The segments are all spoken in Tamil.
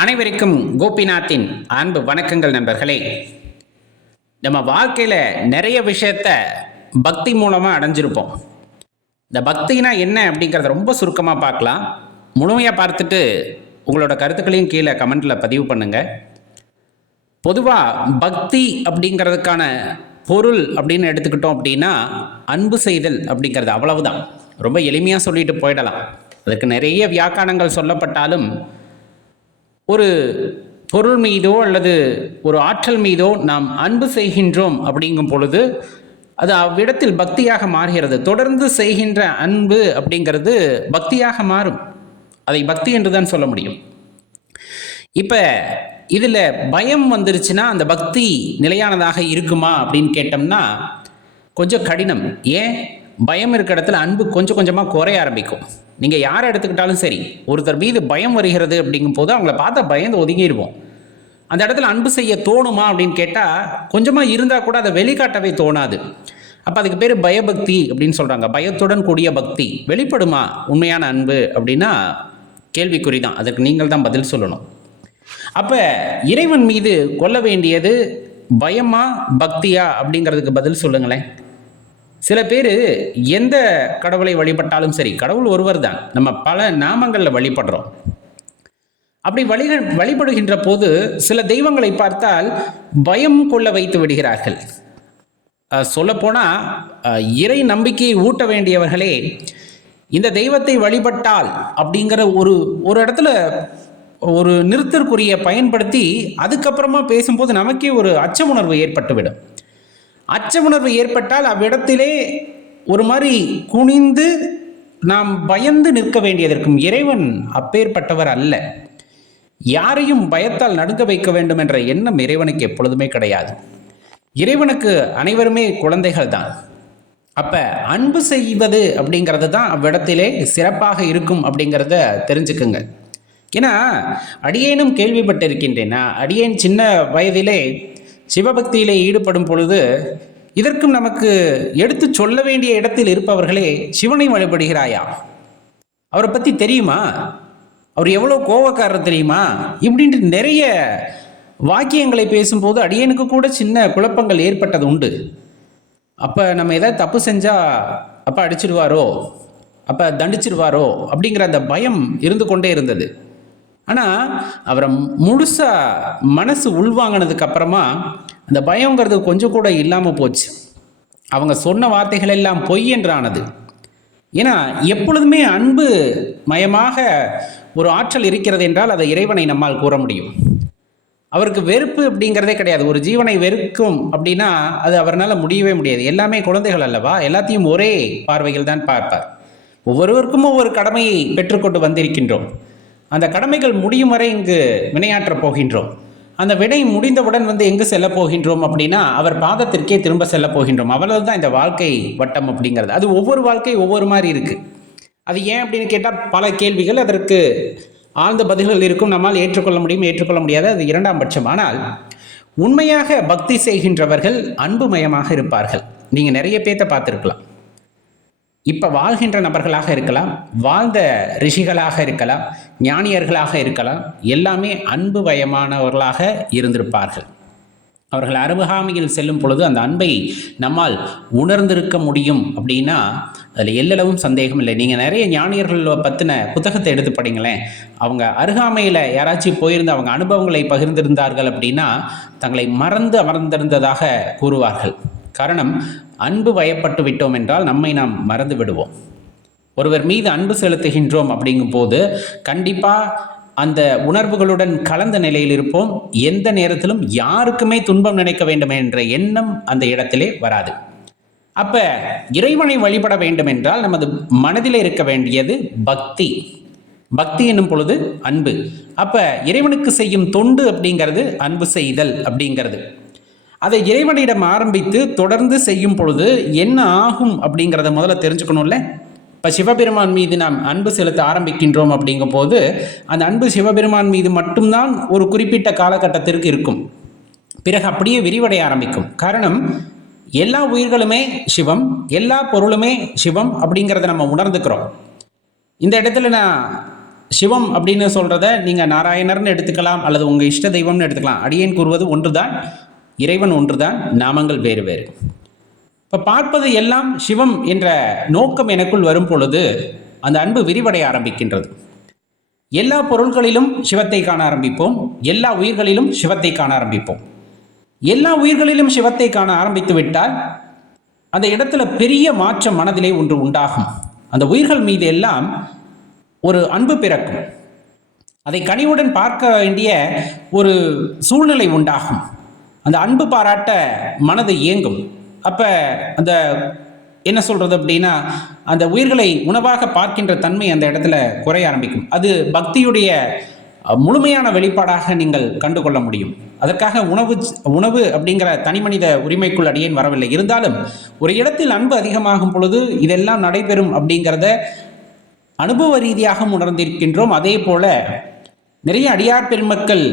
அனைவருக்கும் கோபிநாத்தின் அன்பு வணக்கங்கள் நண்பர்களே. நம்ம வாழ்க்கையில் நிறைய விஷயத்த பக்தி மூலமாக அடைஞ்சிருப்போம். இந்த பக்தினா என்ன அப்படிங்கிறத ரொம்ப சுருக்கமாக பார்க்கலாம். முழுமையாக பார்த்துட்டு உங்களோட கருத்துக்களையும் கீழே கமெண்ட்டில் பதிவு பண்ணுங்கள். பொதுவாக பக்தி அப்படிங்கிறதுக்கான பொருள் அப்படின்னு எடுத்துக்கிட்டோம் அப்படின்னா அன்பு செய்தல் அப்படிங்கிறது, அவ்வளவுதான். ரொம்ப எளிமையாக சொல்லிட்டு போயிடலாம். அதுக்கு நிறைய வியாக்கானங்கள் சொல்லப்பட்டாலும் ஒரு பொருள் மீதோ அல்லது ஒரு ஆற்றல் மீதோ நாம் அன்பு செய்கின்றோம் அப்படிங்கும் பொழுது அது அவ்விடத்தில் பக்தியாக மாறுகிறது. தொடர்ந்து செய்கின்ற அன்பு அப்படிங்கிறது பக்தியாக மாறும். அதை பக்தி என்று தான் சொல்ல முடியும். இப்போ இதில் பயம் வந்துருச்சுன்னா அந்த பக்தி நிலையானதாக இருக்குமா அப்படின்னு கேட்டோம்னா கொஞ்சம் கடினம். ஏன்? பயம் இருக்கிற இடத்துல அன்பு கொஞ்சம் கொஞ்சமாக குறைய ஆரம்பிக்கும். நீங்கள் யாரை எடுத்துக்கிட்டாலும் சரி, ஒருத்தர் மீது பயம் வருகிறது அப்படிங்கும் போது அவங்கள பார்த்தா பயந்து ஒதுங்கிடுவோம். அந்த இடத்துல அன்பு செய்ய தோணுமா அப்படின்னு கேட்டால் கொஞ்சமாக இருந்தால் கூட அதை வெளிக்காட்டவே தோணாது. அப்போ அதுக்கு பேர் பயபக்தி அப்படின்னு சொல்கிறாங்க. பயத்துடன் கூடிய பக்தி. வெளிப்படுமா உண்மையான அன்பு அப்படின்னா கேள்விக்குறி தான். அதுக்கு நீங்கள் தான் பதில் சொல்லணும். அப்போ இறைவன் மீது கொள்ள வேண்டியது பயமா பக்தியா அப்படிங்கிறதுக்கு பதில் சொல்லுங்களேன். சில பேர் எந்த கடவுளை வழிபட்டாலும் சரி, கடவுள் ஒருவர் தான், நம்ம பல நாமங்களில் வழிபடுறோம். அப்படி வழிபடுகின்ற போது சில தெய்வங்களை பார்த்தால் பயம் கொள்ள வைத்து விடுகிறார்கள். சொல்லப்போனால் இறை நம்பிக்கையை ஊட்ட வேண்டியவர்களே இந்த தெய்வத்தை வழிபட்டால் அப்படிங்கிற ஒரு இடத்துல ஒரு நிறுத்தற்குரிய பயன்படுத்தி அதுக்கப்புறமா பேசும்போது நமக்கே ஒரு அச்ச உணர்வு ஏற்பட்டுவிடும். அச்ச உணர்வு ஏற்பட்டால் அவ்விடத்திலே ஒரு மாதிரி குனிந்து நாம் பயந்து நிற்க வேண்டியதற்கும். இறைவன் அப்பேற்பட்டவர் அல்ல. யாரையும் பயத்தால் நடுங்க வைக்க வேண்டும் என்ற எண்ணம் இறைவனுக்கு எப்பொழுதுமே கிடையாது. இறைவனுக்கு அனைவருமே குழந்தைகள் தான். அப்போ அன்பு செய்வது அப்படிங்கிறது தான் அவ்விடத்திலே சிறப்பாக இருக்கும் அப்படிங்கிறத தெரிஞ்சுக்குங்க. ஏன்னா அடியேனும் கேள்விப்பட்டிருக்கின்றேன். அடியேன் சின்ன வயதிலே சிவபக்தியிலே ஈடுபடும் பொழுது இதற்கும் நமக்கு எடுத்து சொல்ல வேண்டிய இடத்தில் இருப்பவர்களே சிவனை வழிபடுகிறாயா, அவரை பற்றி தெரியுமா, அவர் எவ்வளோ கோபக்காரர் தெரியுமா, இப்படின்ட்டு நிறைய வாக்கியங்களை பேசும்போது அடியேனுக்கு கூட சின்ன குழப்பங்கள் ஏற்பட்டது உண்டு. அப்போ நம்ம ஏதாவது தப்பு செஞ்சால் அப்போ அடிச்சிடுவாரோ, அப்போ தண்டிச்சிடுவாரோ அப்படிங்கிற அந்த பயம் இருந்து கொண்டே இருந்தது. ஆனால் அவரை முழுசாக மனசு உள்வாங்கினதுக்கு அப்புறமா அந்த பயங்கிறது கொஞ்சம் கூட இல்லாமல் போச்சு. அவங்க சொன்ன வார்த்தைகள் எல்லாம் பொய் என்றானது. ஏன்னா எப்பொழுதுமே அன்பு மயமாக ஒரு ஆற்றல் இருக்கிறது என்றால் அதை இறைவனை நம்மால் கூற முடியும். அவருக்கு வெறுப்பு அப்படிங்கிறதே கிடையாது. ஒரு ஜீவனை வெறுக்கும் அப்படின்னா அது அவரால் முடியவே முடியாது. எல்லாமே குழந்தைகள் அல்லவா, எல்லாத்தையும் ஒரே பார்வையில் தான் பார்ப்பார். ஒவ்வொருவருக்கும் ஒவ்வொரு கடமையை பெற்றுக்கொண்டு வந்திருக்கின்றோம். அந்த கடமைகள் முடியும் வரை இங்கு வினையாற்றப் போகின்றோம். அந்த வினை முடிந்தவுடன் எங்கு செல்ல போகின்றோம் அப்படின்னா அவர் பாதத்திற்கே திரும்ப செல்ல போகின்றோம். அவ்வளவுதான் இந்த வாழ்க்கை வட்டம் அப்படிங்கிறது. அது ஒவ்வொரு வாழ்க்கை ஒவ்வொரு மாதிரி இருக்குது. அது ஏன் அப்படின்னு கேட்டால் பல கேள்விகள், அதற்கு ஆழ்ந்த பதில்கள் இருக்கும். நம்மால் ஏற்றுக்கொள்ள முடியும், ஏற்றுக்கொள்ள முடியாது, அது இரண்டாம் பட்சம். ஆனால் உண்மையாக பக்தி செய்கின்றவர்கள் அன்புமயமாக இருப்பார்கள். நீங்கள் நிறைய பேர்த்த பார்த்துருக்கலாம். இப்போ வாழ்கின்ற நபர்களாக இருக்கலாம், வாழ்ந்த ரிஷிகளாக இருக்கலாம், ஞானியர்களாக இருக்கலாம், எல்லாமே அன்பு மயமானவர்களாக இருந்திருப்பார்கள். அவர்கள் அருகாமையில் செல்லும் பொழுது அந்த அன்பை நம்மால் உணர்ந்திருக்க முடியும் அப்படின்னா அதில் எல்லளவும் சந்தேகம் இல்லை. நீங்கள் நிறைய ஞானியர்கள் பற்றின புத்தகத்தை எடுத்து படிங்களேன். அவங்க அருகாமையில் யாராச்சும் போயிருந்து அவங்க அனுபவங்களை பகிர்ந்திருந்தார்கள் அப்படின்னா தங்களை மறந்து அமர்ந்திருந்ததாக கூறுவார்கள். காரணம், அன்பு வயப்பட்டு விட்டோம் என்றால் நம்மை நாம் மறந்து விடுவோம். ஒருவர் மீது அன்பு செலுத்துகின்றோம் அப்படிங்கும் போது கண்டிப்பாக அந்த உணர்வுகளுடன் கலந்த நிலையில் இருப்போம். எந்த நேரத்திலும் யாருக்குமே துன்பம் நினைக்க வேண்டும் என்ற எண்ணம் அந்த இடத்திலே வராது. அப்போ இறைவனை வழிபட வேண்டும் என்றால் நமது மனதில் இருக்க வேண்டியது பக்தி. பக்தி என்னும் பொழுது அன்பு. அப்போ இறைவனுக்கு செய்யும் தொண்டு அப்படிங்கிறது அன்பு செய்தல் அப்படிங்கிறது. அதை இறைவனிடம் ஆரம்பித்து தொடர்ந்து செய்யும் பொழுது என்ன ஆகும் அப்படிங்கிறத முதல்ல தெரிஞ்சுக்கணும்ல. இப்போ சிவபெருமான் மீது நாம் அன்பு செலுத்த ஆரம்பிக்கின்றோம் அப்படிங்கும் போது அந்த அன்பு சிவபெருமான் மீது மட்டும்தான் ஒரு குறிப்பிட்ட காலகட்டத்திற்கு இருக்கும். பிறகு அப்படியே விரிவடைய ஆரம்பிக்கும். காரணம், எல்லா உயிர்களுமே சிவம், எல்லா பொருளுமே சிவம் அப்படிங்கிறத நம்ம உணர்ந்துக்கிறோம். இந்த இடத்துல நான் சிவம் அப்படின்னு சொல்கிறத நீங்கள் நாராயணர்னு எடுத்துக்கலாம், அல்லது உங்கள் இஷ்ட தெய்வம்னு எடுத்துக்கலாம். அடியேன் கூறுவது ஒன்று தான், இறைவன் ஒன்று தான், நாமங்கள் வேறு வேறு. இப்போ பார்ப்பது எல்லாம் சிவம் என்ற நோக்கம் எனக்குள் வரும் பொழுது அந்த அன்பு விரிவடைய ஆரம்பிக்கின்றது. எல்லா பொருள்களிலும் சிவத்தை காண ஆரம்பிப்போம், எல்லா உயிர்களிலும் சிவத்தை காண ஆரம்பிப்போம். எல்லா உயிர்களிலும் சிவத்தை காண ஆரம்பித்து விட்டால் அந்த இடத்துல பெரிய மாற்றம் மனதிலே ஒன்று உண்டாகும். அந்த உயிர்கள் மீது எல்லாம் ஒரு அன்பு பிறக்கும். அதை கனிவுடன் பார்க்க வேண்டிய ஒரு சூழ்நிலை உண்டாகும். அந்த அன்பு பாராட்ட மனது இயங்கும். அப்போ அந்த என்ன சொல்கிறது அப்படின்னா, அந்த உயிர்களை உணவாக பார்க்கின்ற தன்மை அந்த இடத்துல குறைய ஆரம்பிக்கும். அது பக்தியுடைய முழுமையான வெளிப்பாடாக நீங்கள் கண்டுகொள்ள முடியும். அதற்காக உணவு அப்படிங்கிற தனி மனித உரிமைக்குள் அடியேன் வரவில்லை. இருந்தாலும் ஒரு இடத்தில் அன்பு அதிகமாகும் பொழுது இதெல்லாம் நடைபெறும் அப்படிங்கிறத அனுபவ ரீதியாக உணர்ந்திருக்கின்றோம். அதே போல நிறைய அடியார் பெருமக்கள்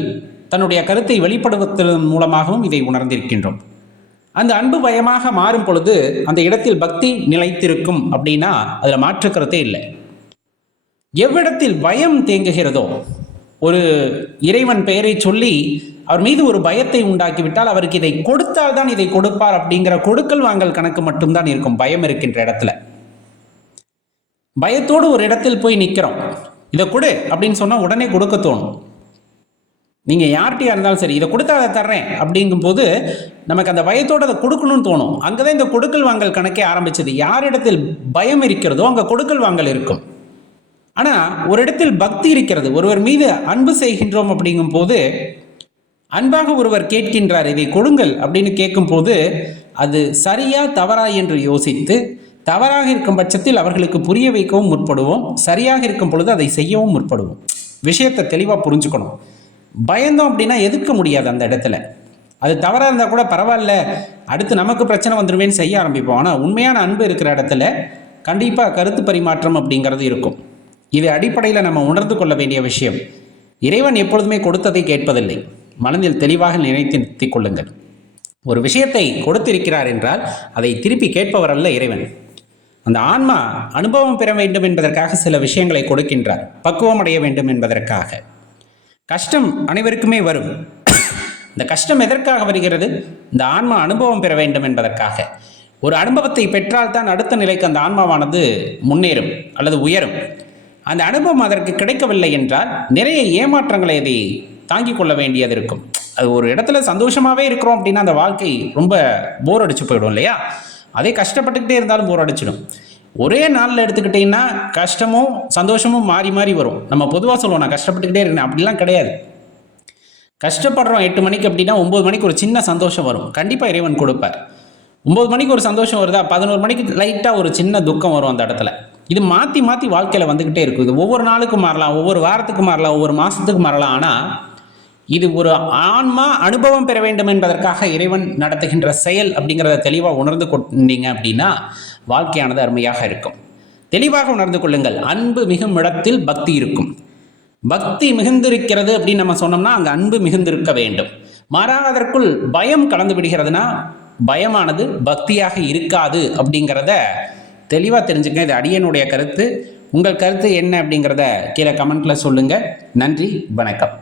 தன்னுடைய கருத்தை வெளிப்படுத்துவதன் மூலமாகவும் இதை உணர்ந்திருக்கின்றோம். அந்த அன்பு பயமாக மாறும் பொழுது அந்த இடத்தில் பக்தி நிலைத்திருக்கும் அப்படின்னா அதில் மாற்று கருத்தே இல்லை. எவ்விடத்தில் பயம் தேங்குகிறதோ, ஒரு இறைவன் பெயரை சொல்லி அவர் மீது ஒரு பயத்தை உண்டாக்கிவிட்டால் அவருக்கு இதை கொடுத்தால் தான் இதை கொடுப்பார் அப்படிங்கிற கொடுக்கல் வாங்கல் கணக்கு மட்டும்தான் இருக்கும். பயம் இருக்கின்ற இடத்துல பயத்தோடு ஒரு இடத்தில் போய் நிற்கிறோம், இதை கொடு அப்படின்னு சொன்னால் உடனே கொடுக்க தோணும். நீங்கள் யார்கிட்டயா இருந்தாலும் சரி, இதை கொடுத்தா அதை தர்றேன் அப்படிங்கும்போது நமக்கு அந்த பயத்தோடு அதை கொடுக்கணும்னு தோணும். அங்கே தான் இந்த கொடுக்கல் வாங்கல் கணக்கே ஆரம்பிச்சது. யாரிடத்தில் பயம் இருக்கிறதோ அங்கே கொடுக்கல் வாங்கல் இருக்கும். ஆனால் ஒரு இடத்தில் பக்தி இருக்கிறது, ஒருவர் மீது அன்பு செய்கின்றோம் அப்படிங்கும்போது, அன்பாக ஒருவர் கேட்கின்றார் இதை கொடுங்கள் அப்படின்னு கேட்கும்போது அது சரியா தவறா என்று யோசித்து, தவறாக இருக்கும் பட்சத்தில் அவர்களுக்கு புரிய வைக்கவும் முற்படுவோம், சரியாக இருக்கும் பொழுது அதை செய்யவும் முற்படுவோம். விஷயத்தை தெளிவாக புரிஞ்சுக்கணும். பயந்தோம் அப்படின்னா எதிர்க்க முடியாது அந்த இடத்துல. அது தவறாக இருந்தால் கூட பரவாயில்ல, அடுத்து நமக்கு பிரச்சனை வந்துடுவேன்னு செய்ய ஆரம்பிப்போம். ஆனால் உண்மையான அன்பு இருக்கிற இடத்துல கண்டிப்பாக கருத்து பரிமாற்றம் அப்படிங்கிறது இருக்கும். இது அடிப்படையில் நம்ம உணர்ந்து கொள்ள வேண்டிய விஷயம். இறைவன் எப்பொழுதுமே கொடுத்ததை கேட்பதில்லை. மனதில் தெளிவாக நினைத்துக் கொள்ளுங்கள். ஒரு விஷயத்தை கொடுத்திருக்கிறார் என்றால் அதை திருப்பி கேட்பவர் அல்ல இறைவன். அந்த ஆன்மா அனுபவம் பெற வேண்டும் என்பதற்காக சில விஷயங்களை கொடுக்கின்றார், பக்குவம் அடைய வேண்டும் என்பதற்காக. கஷ்டம் அனைவருக்குமே வரும். இந்த கஷ்டம் எதற்காக வருகிறது? இந்த ஆன்மா அனுபவம் பெற வேண்டும் என்பதற்காக. ஒரு அனுபவத்தை பெற்றால் தான் அடுத்த நிலைக்கு அந்த ஆன்மாவானது முன்னேறும் அல்லது உயரும். அந்த அனுபவம் அதற்கு கிடைக்கவில்லை என்றால் நிறைய ஏமாற்றங்களை அதை தாங்கிக் கொள்ள வேண்டியது இருக்கும். அது ஒரு இடத்துல சந்தோஷமாகவே இருக்கிறோம் அப்படின்னா அந்த வாழ்க்கை ரொம்ப போர் அடிச்சு போயிடும் இல்லையா? அதே கஷ்டப்பட்டுக்கிட்டே இருந்தாலும் போர் அடிச்சிடும். ஒரே நாளில் எடுத்துக்கிட்டிங்கன்னா கஷ்டமும் சந்தோஷமும் மாறி மாறி வரும். நம்ம பொதுவாக சொல்லுவோம் நான் கஷ்டப்பட்டுக்கிட்டே இருக்கேன், அப்படிலாம் கிடையாது. கஷ்டப்படுறோம் 8 மணிக்கு அப்படின்னா 9 மணிக்கு ஒரு சின்ன சந்தோஷம் வரும். கண்டிப்பாக இறைவன் கொடுப்பார். 9 மணிக்கு ஒரு சந்தோஷம் வருதா, 11 மணிக்கு லைட்டாக ஒரு சின்ன துக்கம் வரும் அந்த இடத்துல. இது மாற்றி மாற்றி வாழ்க்கையில் வந்துக்கிட்டே இருக்குது. இது ஒவ்வொரு நாளுக்கும் மாறலாம், ஒவ்வொரு வாரத்துக்கு மாறலாம், ஒவ்வொரு மாதத்துக்கு மாறலாம். ஆனால் இது ஒரு ஆன்மா அனுபவம் பெற வேண்டும் என்பதற்காக இறைவன் நடத்துகின்ற செயல் அப்படிங்கிறத தெளிவாக உணர்ந்து கொண்டீங்க அப்படின்னா வாழ்க்கையானது அருமையாக இருக்கும். தெளிவாக உணர்ந்து கொள்ளுங்கள். அன்பு மிகும் இடத்தில் பக்தி இருக்கும். பக்தி மிகுந்திருக்கிறது அப்படின்னு நம்ம சொன்னோம்னா அங்கே அன்பு மிகுந்திருக்க வேண்டும். மாறாக அதற்குள் பயம் கலந்து விடுகிறதுனா பயமானது பக்தியாக இருக்காது அப்படிங்கிறத தெளிவாக தெரிஞ்சுக்க. இது அடியனுடைய கருத்து. உங்கள் கருத்து என்ன அப்படிங்கிறத கீழே கமெண்ட்டில் சொல்லுங்கள். நன்றி, வணக்கம்.